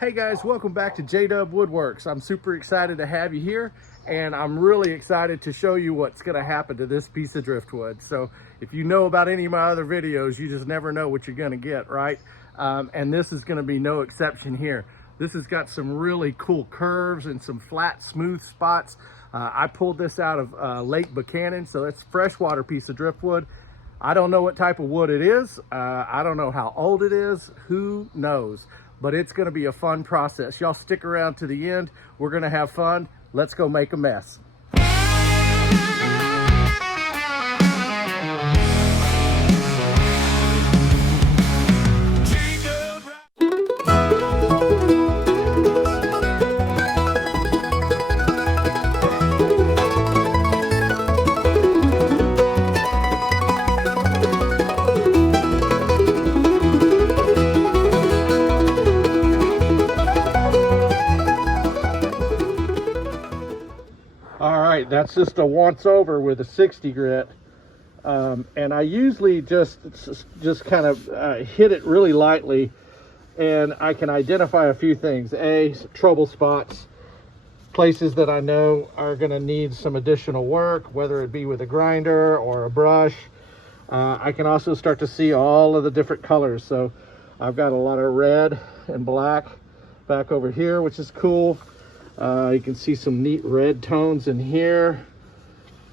Hey guys, welcome back to JDUB-Woodworks. I'm super excited to have you here, and I'm really excited to show you what's going to happen to this piece of driftwood. So if you know about any of my other videos, you just never know what you're going to get, right? And this is going to be no exception here. This has got some really cool curves and some flat, smooth spots. I pulled this out of Lake Buchanan, so it's a freshwater piece of driftwood. I don't know what type of wood it is. I don't know how old it is. Who knows? But it's going to be a fun process. Y'all stick around to the end. We're going to have fun. Let's go make a mess. That's just a once over with a 60 grit, and I usually just kind of hit it really lightly, and I can identify a few things. Trouble spots, places that I know are going to need some additional work, whether it be with a grinder or a brush. I can also start to see all of the different colors. So I've got a lot of red and black back over here, which is cool. You can see some neat red tones in here.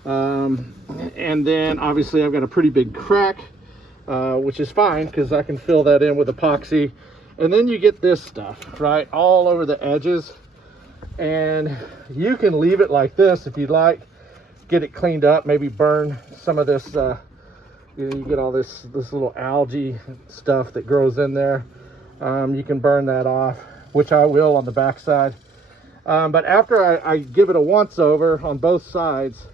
And then obviously I've got a pretty big crack, which is fine because I can fill that in with epoxy. And then you get this stuff, right, all over the edges. And you can leave it like this if you'd like. Get it cleaned up, maybe burn some of this, you get all this little algae stuff that grows in there. You can burn that off, which I will on the back side. But after I give it a once over on both sides,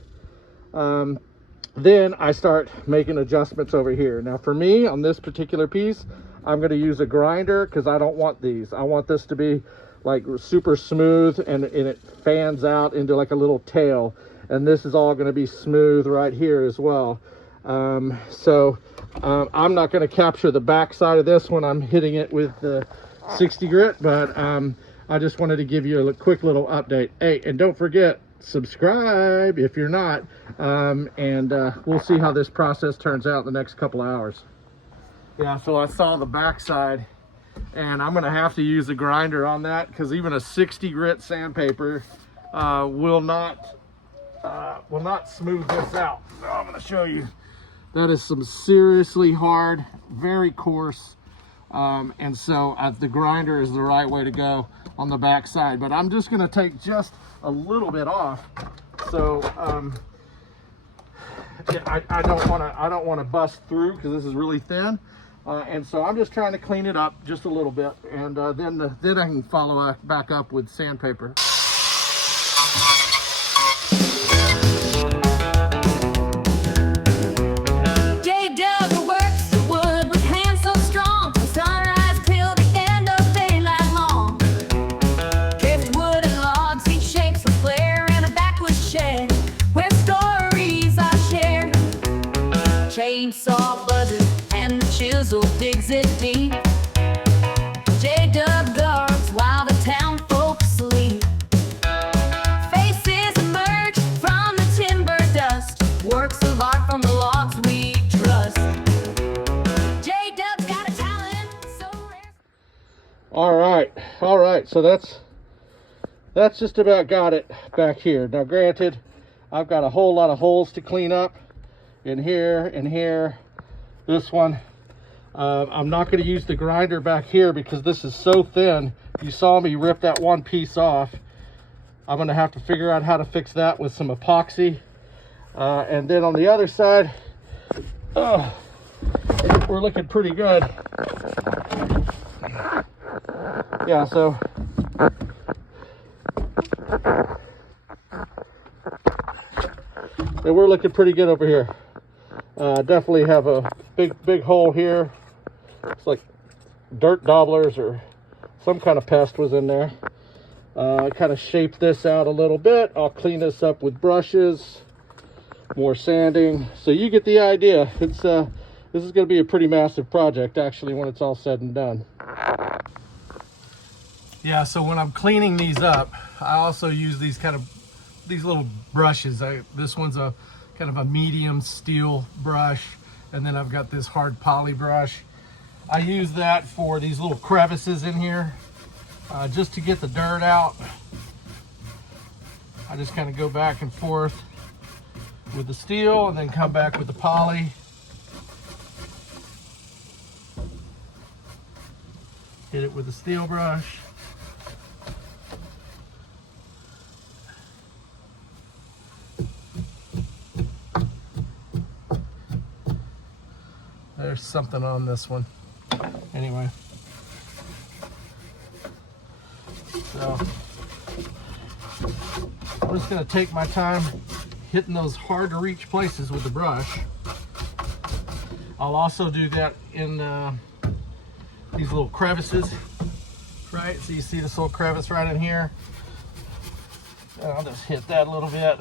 then I start making adjustments over here. Now for me, on this particular piece, I'm going to use a grinder because I don't want these. I want this to be like super smooth, and it fans out into like a little tail. And this is all going to be smooth right here as well. I'm not going to capture the back side of this when I'm hitting it with the 60 grit, but I just wanted to give you a quick little update. Hey, and don't forget, subscribe if you're not, and we'll see how this process turns out in the next couple hours. Yeah, so I saw the backside, and I'm gonna have to use a grinder on that because even a 60 grit sandpaper will not smooth this out. So I'm gonna show you. That is some seriously hard, very coarse, and so the grinder is the right way to go on the back side. But I'm just going to take just a little bit off, so I don't want to bust through because this is really thin, and so I'm just trying to clean it up just a little bit, and then I can follow back up with sandpaper. Chainsaw buzzes and the chisel digs it deep. JDUB guards while the town folks sleep. Faces emerge from the timber dust, works of art from the logs we trust. JDUB got a talent so rare. All right, so that's just about got it back here. Now granted, I've got a whole lot of holes to clean up in here and here. This one, I'm not going to use the grinder back here because this is so thin. You saw me rip that one piece off. I'm going to have to figure out how to fix that with some epoxy, and then on the other side, we're looking pretty good. Yeah, so we're looking pretty good over here. Definitely have a big hole here. It's like dirt dobblers or some kind of pest was in there. I kind of shaped this out a little bit. I'll clean this up with brushes, more sanding. So you get the idea. It's this is going to be a pretty massive project actually when it's all said and done. Yeah, so when I'm cleaning these up, I also use these little brushes. This one's a kind of a medium steel brush, and then I've got this hard poly brush. I use that for these little crevices in here, just to get the dirt out. I just kind of go back and forth with the steel and then come back with the poly. Hit it with the steel brush. There's something on this one. Anyway. So I'm just gonna take my time hitting those hard to reach places with the brush. I'll also do that in these little crevices, right? So you see this little crevice right in here. And I'll just hit that a little bit.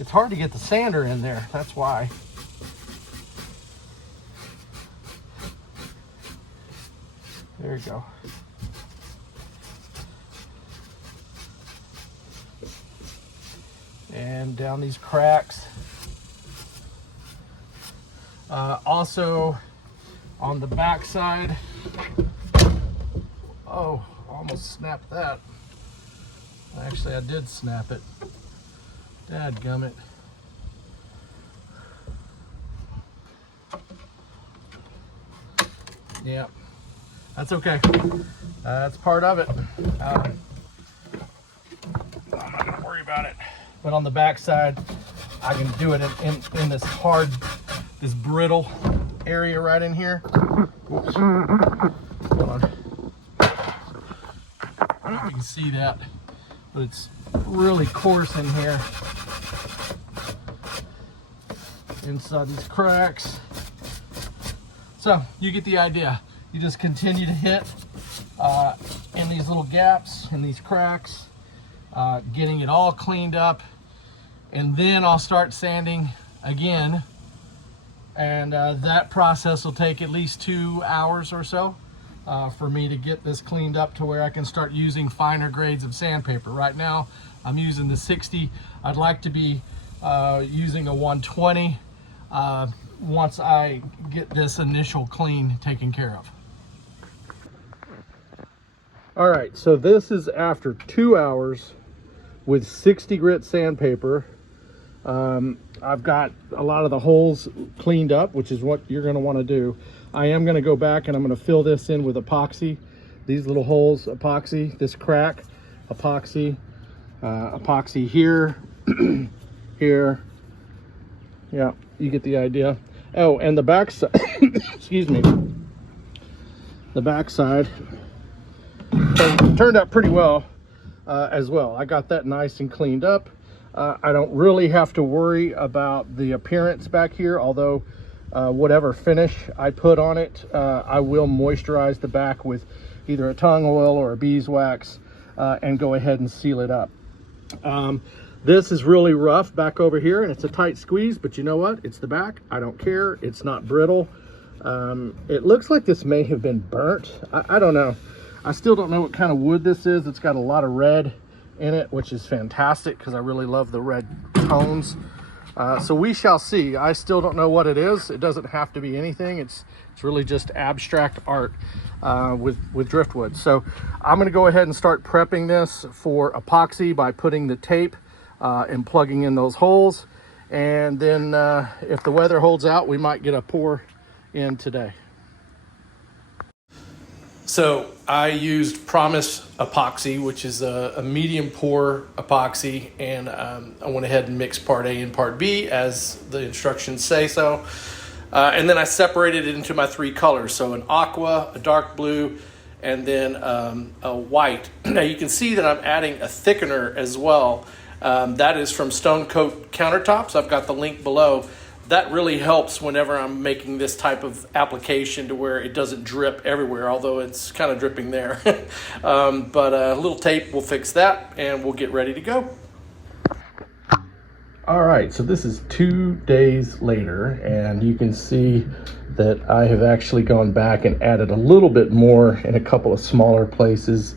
It's hard to get the sander in there, that's why. There you go. And down these cracks. Also on the back side. Oh, almost snapped that. Actually, I did snap it. Dadgummit. Yeah, that's okay. That's part of it. I'm not gonna worry about it. But on the back side, I can do it in this hard, this brittle area right in here. Oops. Hold on. I don't know if you can see that, but it's really coarse in here. Inside these cracks. So you get the idea. You just continue to hit in these little gaps, in these cracks, getting it all cleaned up, and then I'll start sanding again, and that process will take at least 2 hours or so for me to get this cleaned up to where I can start using finer grades of sandpaper. Right now I'm using the 60. I'd like to be using a 120 once I get this initial clean taken care of. All right, so this is after 2 hours with 60 grit sandpaper. I've got a lot of the holes cleaned up, which is what you're going to want to do. I am going to go back and I'm going to fill this in with epoxy. These little holes, epoxy, this crack, epoxy, epoxy here, here. Yeah, you get the idea. Oh, and the back side, excuse me, the back side turned out pretty well as well. I got that nice and cleaned up. I don't really have to worry about the appearance back here, although whatever finish I put on it, I will moisturize the back with either a tung oil or a beeswax and go ahead and seal it up. This is really rough back over here and it's a tight squeeze, but you know what? It's the back. I don't care. It's not brittle. It looks like this may have been burnt. I don't know. I still don't know what kind of wood this is. It's got a lot of red in it, which is fantastic because I really love the red tones. So we shall see. I still don't know what it is. It doesn't have to be anything. It's really just abstract art with driftwood. So I'm going to go ahead and start prepping this for epoxy by putting the tape and plugging in those holes. And then if the weather holds out, we might get a pour in today. So I used Promise epoxy, which is a medium pour epoxy, and I went ahead and mixed part A and part B as the instructions say so. And then I separated it into my 3 colors, so an aqua, a dark blue, and then a white. Now you can see that I'm adding a thickener as well. That is from Stone Coat Countertops. I've got the link below. That really helps whenever I'm making this type of application to where it doesn't drip everywhere, although it's kind of dripping there. But a little tape will fix that and we'll get ready to go. All right, so this is 2 days later and you can see that I have actually gone back and added a little bit more in a couple of smaller places.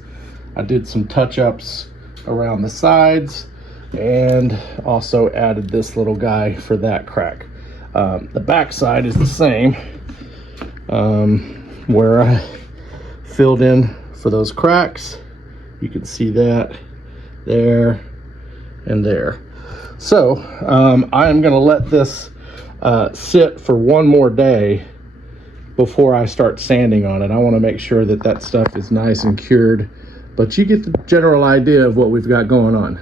I did some touch-ups around the sides and also added this little guy for that crack. The back side is the same, where I filled in for those cracks. You can see that there and there. So I'm gonna let this sit for one more day before I start sanding on it. I want to make sure that that stuff is nice and cured, but you get the general idea of what we've got going on.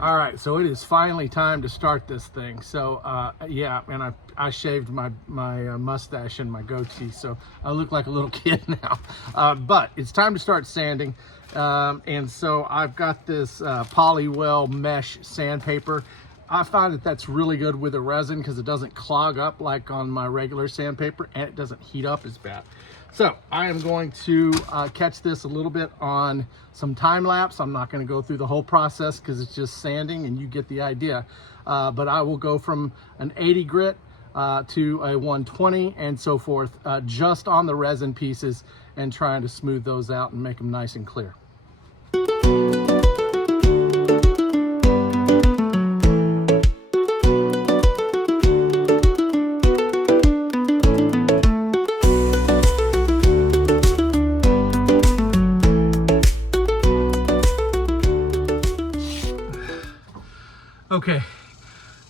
All right, so it is finally time to start this thing. So yeah, and I shaved my mustache and my goatee, so I look like a little kid now. But it's time to start sanding. And so I've got this Polywell mesh sandpaper. I find that that's really good with the resin because it doesn't clog up like on my regular sandpaper, and it doesn't heat up as bad. So I am going to catch this a little bit on some time lapse. I'm not going to go through the whole process because it's just sanding and you get the idea. But I will go from an 80 grit to a 120 and so forth, just on the resin pieces, and trying to smooth those out and make them nice and clear. Okay,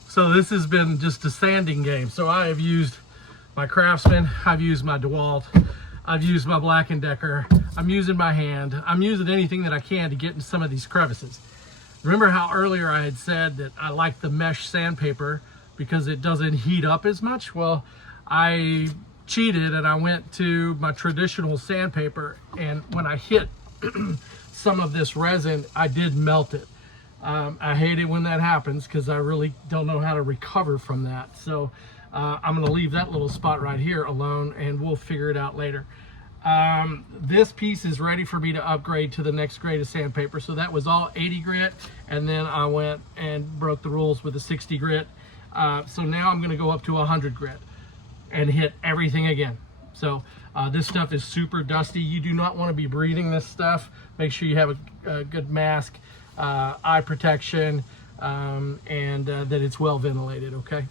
so this has been just a sanding game. So I have used my Craftsman, I've used my DeWalt, I've used my Black & Decker, I'm using my hand, I'm using anything that I can to get into some of these crevices. Remember how earlier I had said that I like the mesh sandpaper because it doesn't heat up as much? Well, I cheated and I went to my traditional sandpaper, and when I hit some of this resin, I did melt it. I hate it when that happens because I really don't know how to recover from that. So I'm going to leave that little spot right here alone, and we'll figure it out later. This piece is ready for me to upgrade to the next grade of sandpaper. So that was all 80 grit, and then I went and broke the rules with a 60 grit. So now I'm going to go up to 100 grit and hit everything again. So this stuff is super dusty. You do not want to be breathing this stuff. Make sure you have a good mask, eye protection, and that it's well ventilated, okay?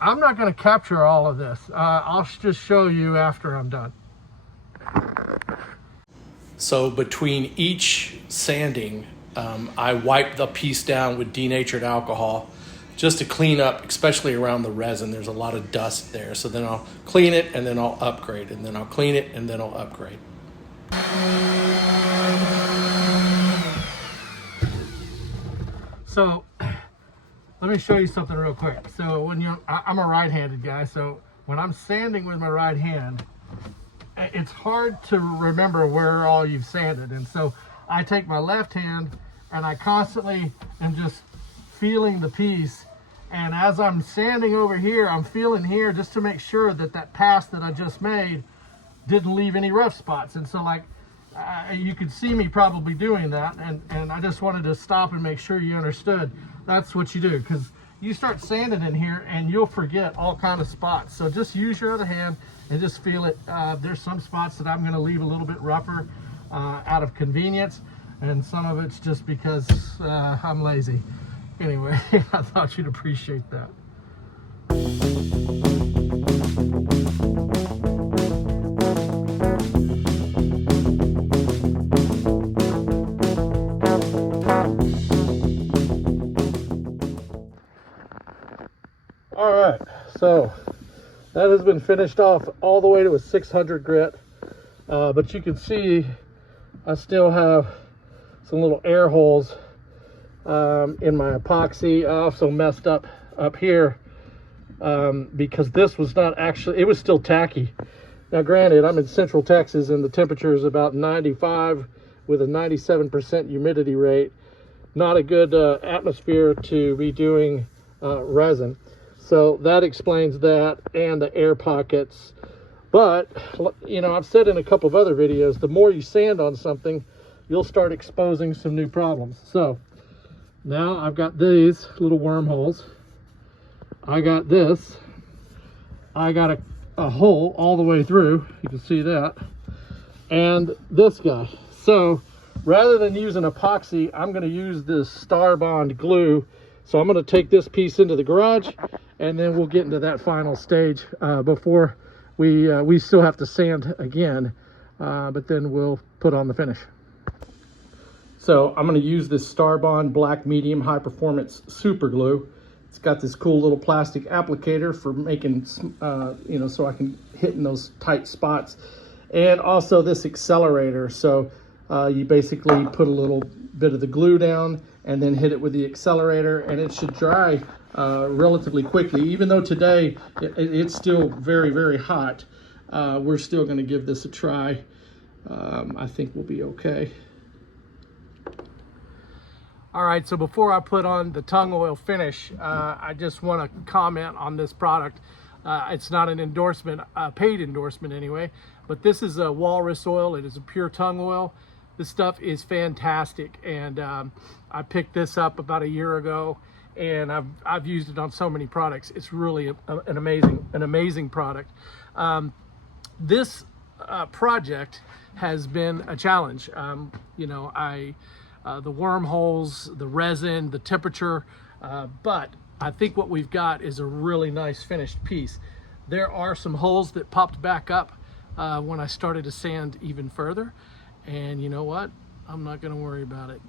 I'm not going to capture all of this. I'll just show you after I'm done. So between each sanding, I wipe the piece down with denatured alcohol just to clean up, especially around the resin. There's a lot of dust there. So then I'll clean it and then I'll upgrade, and then I'll clean it and then I'll upgrade. So let me show you something real quick. So when I'm a right-handed guy, so when I'm sanding with my right hand, it's hard to remember where all you've sanded. And so I take my left hand and I constantly am just feeling the piece. And as I'm sanding over here, I'm feeling here just to make sure that that pass that I just made didn't leave any rough spots. And so like, you could see me probably doing that, and I just wanted to stop and make sure you understood that's what you do, because you start sanding in here and you'll forget all kind of spots. So just use your other hand and just feel it. There's some spots that I'm going to leave a little bit rougher out of convenience, and some of it's just because I'm lazy. Anyway, I thought you'd appreciate that. All right, so that has been finished off all the way to a 600 grit, but you can see I still have some little air holes in my epoxy. I also messed up here because this was not actually, it was still tacky. Now granted, I'm in Central Texas and the temperature is about 95 with a 97% humidity rate. Not a good atmosphere to be doing resin. So that explains that, and the air pockets. But, you know, I've said in a couple of other videos, the more you sand on something, you'll start exposing some new problems. So now I've got these little wormholes. I got this. I got a hole all the way through. You can see that. And this guy. So rather than using epoxy, I'm going to use this STARBOND glue. So I'm going to take this piece into the garage, and then we'll get into that final stage before we still have to sand again, but then we'll put on the finish. So I'm going to use this STARBOND black medium high performance super glue. It's got this cool little plastic applicator for making, you know, so I can hit in those tight spots. And also this accelerator. So you basically put a little bit of the glue down and then hit it with the accelerator, and it should dry relatively quickly. Even though today it's still very, very hot, we're still going to give this a try. I think we'll be okay. All right, so before I put on the tung oil finish, I just want to comment on this product. It's not an endorsement, a paid endorsement anyway, but this is a Walrus Oil. It is a pure tung oil. This stuff is fantastic, and I picked this up about a year ago, and I've used it on so many products. It's really an amazing product. This project has been a challenge. You know, the wormholes, the resin, the temperature, but I think what we've got is a really nice finished piece. There are some holes that popped back up when I started to sand even further, and you know what? I'm not going to worry about it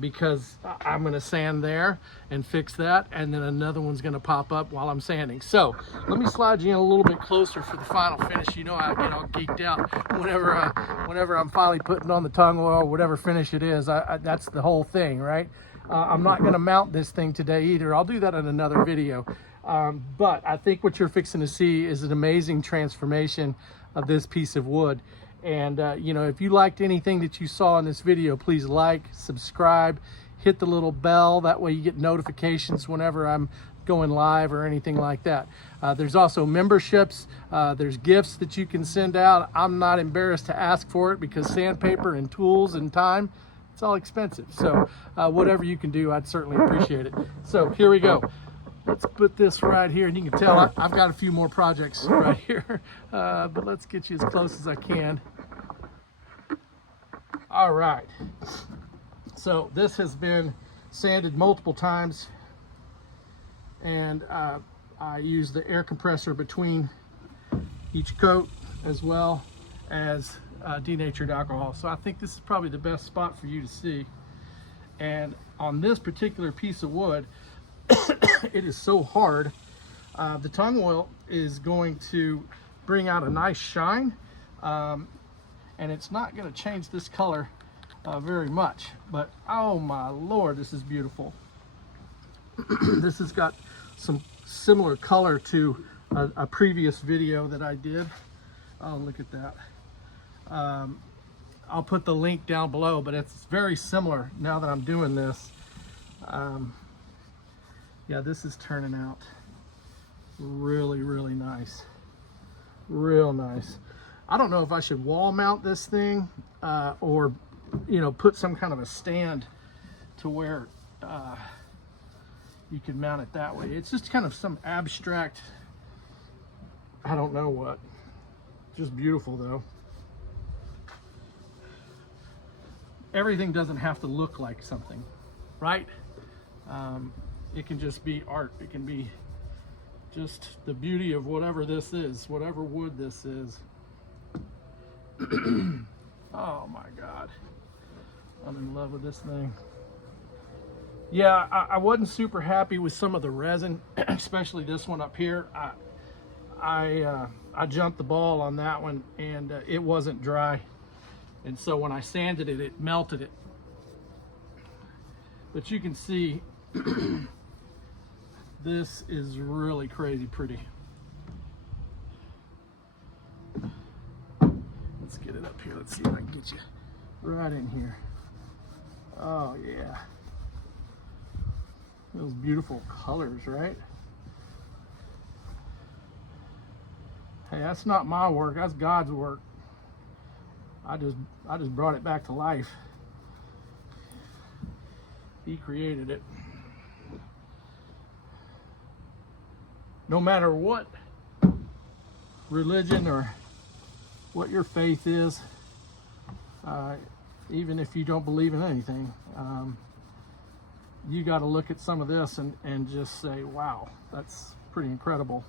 because I'm going to sand there and fix that, and then another one's going to pop up while I'm sanding. So let me slide you in a little bit closer for the final finish. You know, I get all geeked out whenever I'm finally putting on the tung oil, whatever finish it is. That's the whole thing, right? I'm not going to mount this thing today either. I'll do that in another video. But I think what you're fixing to see is an amazing transformation of this piece of wood. And you know, if you liked anything that you saw in this video, please like, subscribe, hit the little bell. That way you get notifications whenever I'm going live or anything like that. There's also memberships. There's gifts that you can send out. I'm not embarrassed to ask for it because sandpaper and tools and time, it's all expensive. So whatever you can do, I'd certainly appreciate it. So here we go. Let's put this right here, and you can tell I've got a few more projects right here, but let's get you as close as I can. All right, so this has been sanded multiple times, and I use the air compressor between each coat as well as denatured alcohol. So I think this is probably the best spot for you to see. And on this particular piece of wood, it is so hard. The tung oil is going to bring out a nice shine, and it's not going to change this color very much, but oh my Lord, this is beautiful. This has got some similar color to a previous video that I did. Oh, look at that. I'll put the link down below, but it's very similar now that I'm doing this. Yeah, this is turning out really, really nice. Real nice. I don't know if I should wall mount this thing or, you know, put some kind of a stand to where you can mount it that way. It's just kind of some abstract, I don't know what. Just beautiful though. Everything doesn't have to look like something, right? It can just be art. It can be just the beauty of whatever this is, whatever wood this is. Oh my God. I'm in love with this thing. Yeah, I wasn't super happy with some of the resin, especially this one up here. I jumped the ball on that one, and it wasn't dry. And so when I sanded it, it melted it. But you can see this is really crazy pretty. Let's get it up here. Let's see if I can get you right in here. Oh yeah. Those beautiful colors, right? Hey, that's not my work, that's God's work. I just brought it back to life. He created it. no matter what religion or what your faith is, even if you don't believe in anything, you got to look at some of this and just say, wow, that's pretty incredible.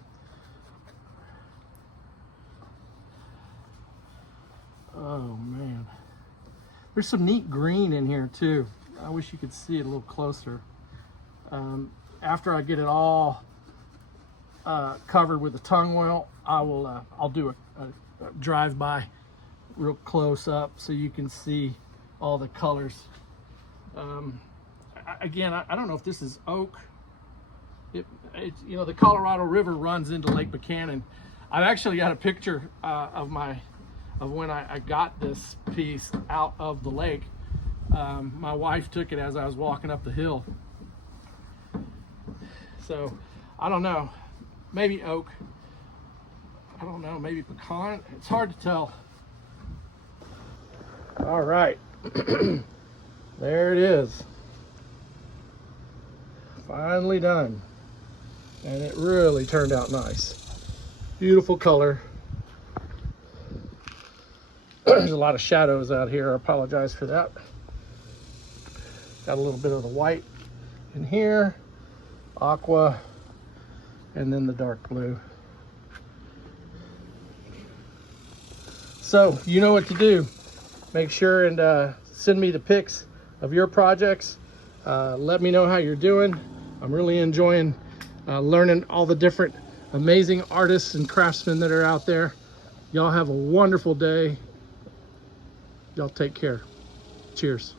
Oh man, there's some neat green in here too. I wish you could see it a little closer. After I get it all covered with the tung oil, I'll do a drive-by real close up so you can see all the colors. Again, I don't know if this is oak. You know, the Colorado River runs into Lake Buchanan. I've actually got a picture of when I got this piece out of the lake. My wife took it as I was walking up the hill. So I don't know, maybe oak. I don't know, maybe pecan. It's hard to tell. All right, there it is. Finally done. And it really turned out nice. Beautiful color. There's a lot of shadows out here. I apologize for that. Got a little bit of the white in here, aqua, and then the dark blue. So you know what to do. Make sure and send me the pics of your projects. Let me know how you're doing. I'm really enjoying learning all the different amazing artists and craftsmen that are out there. Y'all have a wonderful day. Y'all take care. Cheers.